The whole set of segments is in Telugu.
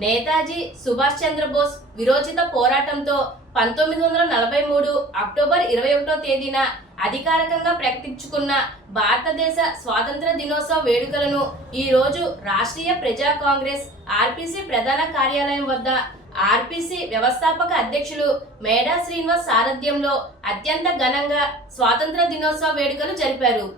నేతాజీ సుభాష్ చంద్రబోస్ విరోచిత పోరాటంతో 1943 అక్టోబర్ 21వ తేదీన అధికారికంగా ప్రకటించుకున్న భారతదేశ స్వాతంత్ర దినోత్సవ వేడుకలను ఈ రోజు రాష్ట్రీయ ప్రజా కాంగ్రెస్ ఆర్పీసీ ప్రధాన కార్యాలయం వద్ద ఆర్పీసీ వ్యవస్థాపక అధ్యక్షులు మేడా శ్రీనివాస్ సారథ్యంలో అత్యంత ఘనంగా స్వాతంత్ర దినోత్సవ వేడుకలు జరిపారు.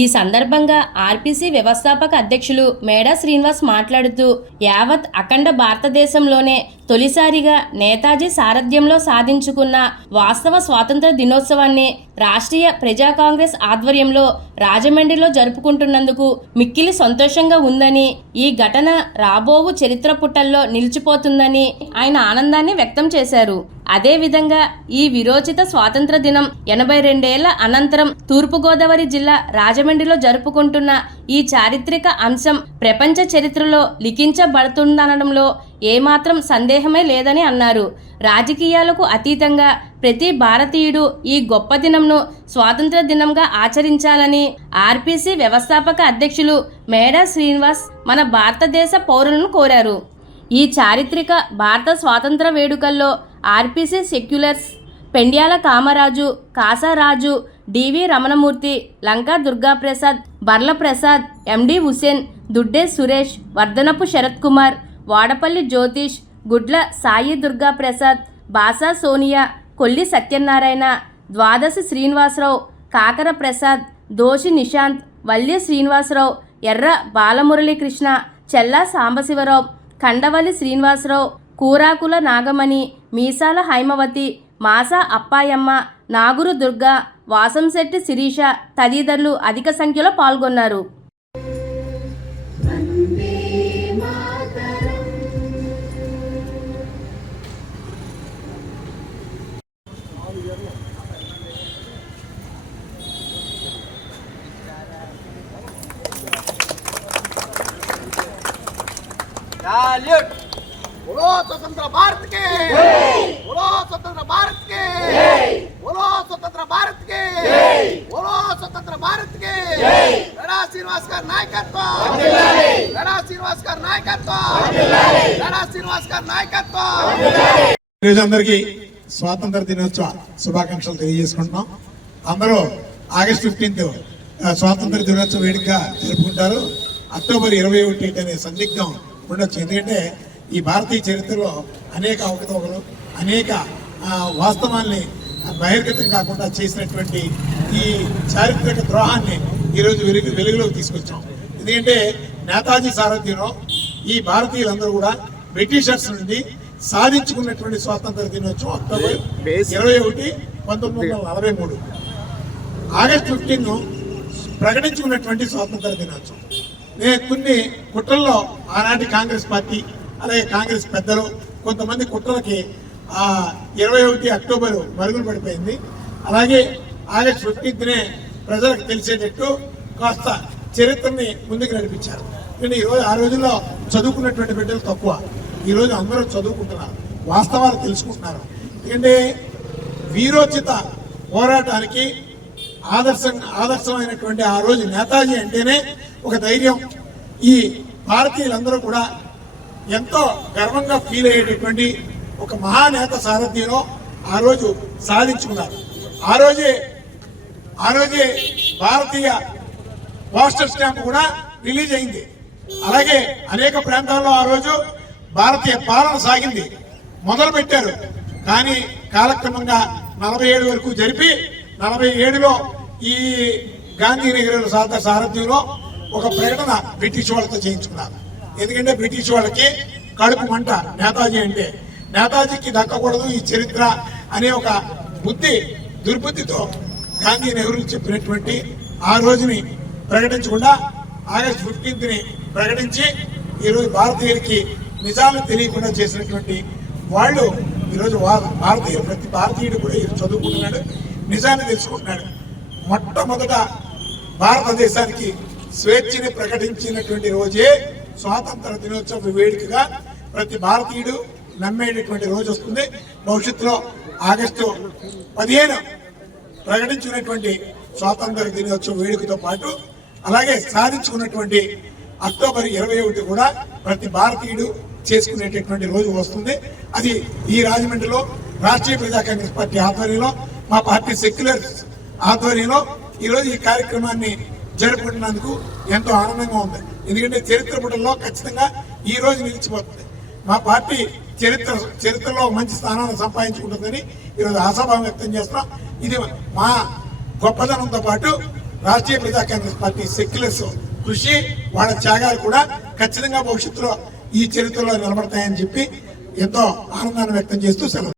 ఈ సందర్భంగా ఆర్పీసీ వ్యవస్థాపక అధ్యక్షులు మేడా శ్రీనివాస్ మాట్లాడుతూ యావత్ అఖండ భారతదేశంలోనే తొలిసారిగా నేతాజీ సారథ్యంలో సాధించుకున్న వాస్తవ స్వాతంత్ర దినోత్సవాన్ని రాష్ట్రీయ ప్రజా కాంగ్రెస్ ఆధ్వర్యంలో రాజమండ్రిలో జరుపుకుంటున్నందుకు మిక్కిలి సంతోషంగా ఉందని, ఈ ఘటన రాబోవు చరిత్ర పుటల్లో నిలిచిపోతుందని ఆయన ఆనందాన్ని వ్యక్తం చేశారు. అదేవిధంగా ఈ విరోచిత స్వాతంత్ర దినం 82 ఏళ్ల అనంతరం తూర్పుగోదావరి జిల్లా రాజమండ్రిలో జరుపుకుంటున్న ఈ చారిత్రక అంశం ప్రపంచ చరిత్రలో లిఖించబడుతుందనడంలో ఏమాత్రం సందేహమే లేదని అన్నారు. రాజకీయాలకు అతీతంగా ప్రతి భారతీయుడు ఈ గొప్ప దినంను స్వాతంత్ర దినంగా ఆచరించాలని ఆర్పీసీ వ్యవస్థాపక అధ్యక్షులు మేడా శ్రీనివాస్ మన భారతదేశ పౌరులను కోరారు. ఈ చారిత్రక భారత స్వాతంత్ర వేడుకల్లో ఆర్పీసీ సెక్యులర్స్ పెండ్యాల కామరాజు, కాసారాజు, డివి రమణమూర్తి, లంకా దుర్గాప్రసాద్, బర్ల ప్రసాద్, ఎండి హుసేన్, దుడ్డే సురేష్, వర్ధనపు శరత్ కుమార్, వాడపల్లి జ్యోతిష్, గుడ్ల సాయి దుర్గాప్రసాద్, బాసా సోనియా, కొల్లి సత్యనారాయణ, ద్వాదశి శ్రీనివాసరావు, కాకర ప్రసాద్, దోషి నిశాంత్, వల్లి శ్రీనివాసరావు, ఎర్ర బాలమురళీకృష్ణ, చెల్లా సాంబశివరావు, కండవల్లి శ్రీనివాసరావు, కూరాకుల నాగమణి, మీసాల హైమవతి, మాసా అప్పాయమ్మ, నాగురు దుర్గా, వాసంశెట్టి శిరీష తదితరులు అధిక సంఖ్యలో పాల్గొన్నారు. बोलो स्वतंत्र भारत के, बोलो स्वतंत्र भारत के, बोलो स्वतंत्र भारत के, बोलो स्वतंत्र भारत के. మేడా శ్రీనివాస్ గారి నాయకత్వం, మేడా శ్రీనివాస్ గారి నాయకత్వం, మేడా శ్రీనివాస్ గారి నాయకత్వం. అందరికీ స్వాతంత్ర దినోత్సవ శుభాకాంక్షలు తెలియజేసుకుంటున్నాం. అందరూ ఆగస్టు 15 స్వాతంత్ర దినోత్సవ వేడుక జరుపుకుంటారు. అక్టోబర్ 21 అనే సందిగ్ధం ఉండొచ్చు. ఎందుకంటే ఈ భారతీయ చరిత్రలో అనేక అవకతవకలు, అనేక వాస్తవాల్ని బహిర్గతం కాకుండా చేసినటువంటి ఈ చారిత్రక ద్రోహాన్ని ఈరోజు వెలుగులోకి తీసుకొచ్చాం. ఎందుకంటే నేతాజీ సారథ్యంలో ఈ భారతీయులందరూ కూడా బ్రిటిషర్స్ నుండి సాధించుకున్నటువంటి స్వాతంత్ర దినోత్సవం అక్టోబర్ 21, 1943. ఆగస్టు 15 ప్రకటించుకున్నటువంటి స్వాతంత్ర దినోత్సవం. నేను కొన్ని కుట్రల్లో ఆనాటి కాంగ్రెస్ పార్టీ, అలాగే కాంగ్రెస్ పెద్దలు కొంతమంది కుట్రలకి 21 అక్టోబర్ మరుగులు పడిపోయింది. అలాగే ఆగస్టు 15నే ప్రజలకు తెలిసేటట్టు కాస్త చరిత్రని ముందుకు నడిపించారు. కానీ ఈరోజు ఆ రోజుల్లో చదువుకున్నటువంటి బిడ్డలు తక్కువ. ఈరోజు అందరూ చదువుకుంటున్నారు, వాస్తవాలు తెలుసుకుంటున్నారు. ఎందుకంటే వీరోచిత పోరాటానికి ఆదర్శమైనటువంటి ఆ రోజు నేతాజీ అంటేనే ఒక ధైర్యం. ఈ భారతీయులందరూ కూడా ఎంతో గర్వంగా ఫీల్ అయ్యేటటువంటి ఒక మహానేత సారథ్యంలో ఆ రోజు సాధించుకున్నారు. ఆ రోజే భారతీయ పోస్టల్ స్టాంప్ కూడా రిలీజ్ అయింది. అలాగే అనేక ప్రాంతాల్లో ఆ రోజు భారతీయ పాలన సాగింది. మొదలు పెట్టారు. కానీ కాలక్రమంగా 47 వరకు జరిపి 47లో ఈ గాంధీ నెహ్రూ సారథ్యంలో ఒక ప్రకటన బ్రిటిష్ వాళ్ళతో చేయించుకున్నారు. ఎందుకంటే బ్రిటిష్ వాళ్ళకి కడుపు మంట నేతాజీ అంటే. నేతాజీకి దక్కకూడదు ఈ చరిత్ర అనే ఒక దుర్బుద్ధితో గాంధీ నెహ్రూ చెప్పినటువంటి ఆ రోజుని ప్రకటించకుండా ఆగస్టు 15ని ప్రకటించి ఈరోజు భారతీయులకి నిజాలు తెలియకుండా చేసినటువంటి వాళ్ళు ఈరోజు భారతీయులు, ప్రతి భారతీయుడు కూడా చదువుకుంటున్నాడు, నిజాన్ని తెలుసుకుంటున్నాడు. మొట్టమొదట భారతదేశానికి స్వేచ్ఛని ప్రకటించినటువంటి రోజే స్వాతంత్ర దినోత్సవ వేడుకగా ప్రతి భారతీయుడు నమ్మేటటువంటి రోజు వస్తుంది. భవిష్యత్తులో ఆగస్టు 15 ప్రకటించినటువంటి స్వాతంత్ర దినోత్సవ వేడుకతో పాటు అలాగే సాధించుకున్నటువంటి అక్టోబర్ 21 కూడా ప్రతి భారతీయుడు చేసుకునేటటువంటి రోజు వస్తుంది. అది ఈ రాజమండ్రిలో రాష్ట్రీయ ప్రజా కాంగ్రెస్ పార్టీ ఆధ్వర్యంలో, మా పార్టీ సెక్యులర్ ఆధ్వర్యంలో ఈరోజు ఈ కార్యక్రమాన్ని జరుపుకుంటున్నందుకు ఎంతో ఆనందంగా ఉంది. ఎందుకంటే చరిత్ర పుటల్లో ఖచ్చితంగా ఈ రోజు నిలిచిపోతుంది. మా పార్టీ చరిత్రలో మంచి స్థానాన్ని సంపాదించుకుంటుందని ఈరోజు ఆశాభావం వ్యక్తం చేస్తున్నాం. ఇది మా గొప్పదనంతో పాటు రాష్ట్రీయ ప్రజా కాంగ్రెస్ పార్టీ సెక్యులర్స్ కృషి, వాళ్ళ త్యాగాలు కూడా ఖచ్చితంగా భవిష్యత్తులో ఈ చరిత్రలో నిలబడతాయని చెప్పి ఎంతో ఆనందాన్ని వ్యక్తం చేస్తూ సెలవు.